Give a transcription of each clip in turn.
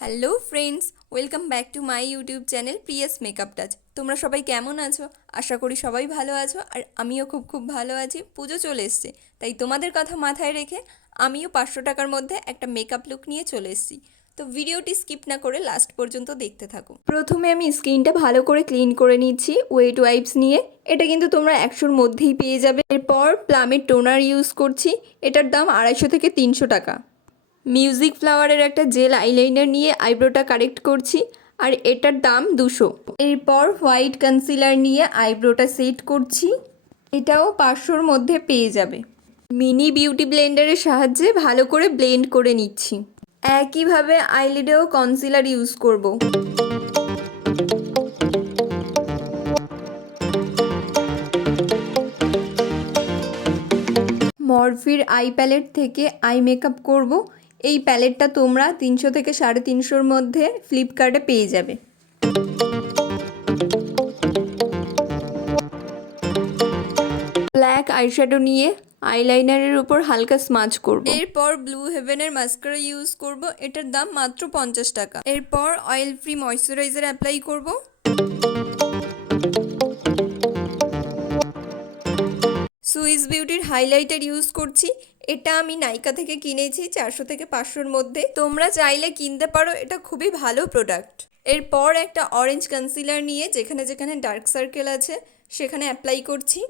Hello friends, welcome back to my YouTube channel Prius makeup touch. তোমরা সবাই কেমন আছো? আশা করি সবাই ভালো আছো, আর আমিও খুব ভালো আছি। পুজো চলে এসছে, তাই তোমাদের কথা মাথায় রেখে আমিও 500 টাকার মধ্যে একটা মেকআপ লুক নিয়ে চলে এসেছি। তো ভিডিওটি স্কিপ না করে লাস্ট পর্যন্ত দেখতে থাকো। প্রথমে আমি স্কিনটা ভালো করে ক্লিন করে নিচ্ছি ওয়েট ওয়াইপস নিয়ে। এটা কিন্তু তোমরা 100-র মধ্যেই পেয়ে যাবে। এরপর প্লামের টোনার ইউজ করছি, এটার দাম 250 থেকে 300 টাকা। মিউজিক ফ্লাওয়ারের একটা জেল আইলাইনার নিয়ে আইব্রোটা কারেক্ট করছি, আর এটার দাম 200। এরপর হোয়াইট কনসিলার নিয়ে আইব্রোটা সেট করছি, এটাও 500-র মধ্যে পেয়ে যাবে। মিনি বিউটি ব্লেন্ডারের সাহায্যে ভালো করে ব্লেন্ড করে নিচ্ছি। একইভাবে আইলিডেও কনসিলার ইউজ করব। মরফির আই প্যালেট থেকে আই মেকআপ করব। এই প্যালেটটা তোমরা 300 থেকে 350-র মধ্যে ফ্লিপকার্টে পেয়ে যাবে। ব্ল্যাক আইশ্যাডো নিয়ে আইলাইনারের উপর হালকা স্মাচ করব। এরপর ব্লু হেভেনের মাস্কারা ইউজ করব, এটার দাম মাত্র 50 টাকা। এরপর অয়েল ফ্রি ময়শ্চারাইজার অ্যাপ্লাই করব। সুইস বিউটির হাইলাইটার ইউজ করছি, এটা আমি নাইকা থেকে কিনেছি 400 থেকে 500-র মধ্যে। তোমরা চাইলে কিনতে পারো, এটা খুবই ভালো প্রোডাক্ট। এরপর একটা অরেঞ্জ কনসিলার নিয়ে যেখানে যেখানে ডার্ক সার্কেল আছে সেখানে অ্যাপ্লাই করছি।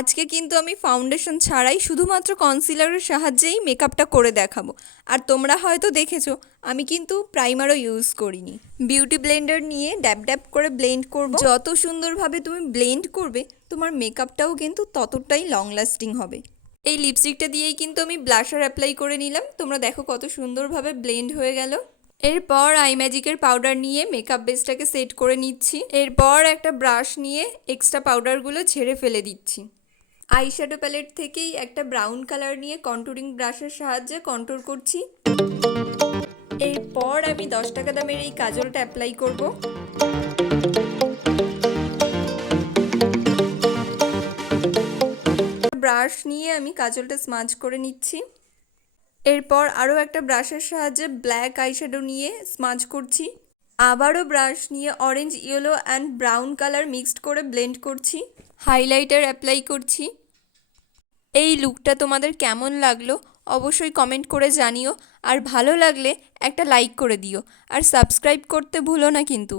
আজকে কিন্তু আমি ফাউন্ডেশন ছাড়াই শুধুমাত্র কনসিলারের সাহায্যেই মেকআপটা করে দেখাবো। আর তোমরা হয়তো দেখেছো আমি কিন্তু প্রাইমারও ইউজ করিনি। বিউটি ব্লেন্ডার নিয়ে ড্যাব ড্যাব করে ব্লেন্ড করব। যত সুন্দরভাবে তুমি ব্লেন্ড করবে তোমার মেকআপটাও কিন্তু ততটাই লং লাস্টিং হবে। এই লিপস্টিকটা দিয়েই কিন্তু আমি ব্লাশার অ্যাপ্লাই করে নিলাম। তোমরা দেখো কত সুন্দরভাবে ব্লেন্ড হয়ে গেল। এরপর আই ম্যাজিকের পাউডার নিয়ে মেকআপ বেসটাকে সেট করে নিচ্ছি। এরপর একটা ব্রাশ নিয়ে এক্সট্রা পাউডারগুলো ঝেড়ে ফেলে দিচ্ছি। আইশ্যাডো প্যালেট থেকেই একটা ব্রাউন কালার নিয়ে কন্টুরিং ব্রাশের সাহায্যে কন্টুর করছি। এরপর আমি 10 টাকা দামের এই কাজলটা অ্যাপ্লাই করব। ব্রাশ নিয়ে আমি কাজলটা স্মাচ করে নিচ্ছি। এরপর আরও একটা ব্রাশের সাহায্যে ব্ল্যাক আইশ্যাডো নিয়ে স্মাচ করছি। আবারও ব্রাশ নিয়ে orange, yellow and brown colour mixed করে ব্লেন্ড করছি। হাইলাইটার অ্যাপ্লাই করছি। এই লুকটা তোমাদের কেমন লাগলো অবশ্যই কমেন্ট করে জানিও, আর ভালো লাগলে একটা লাইক করে দিও, আর সাবস্ক্রাইব করতে ভুলো না কিন্তু।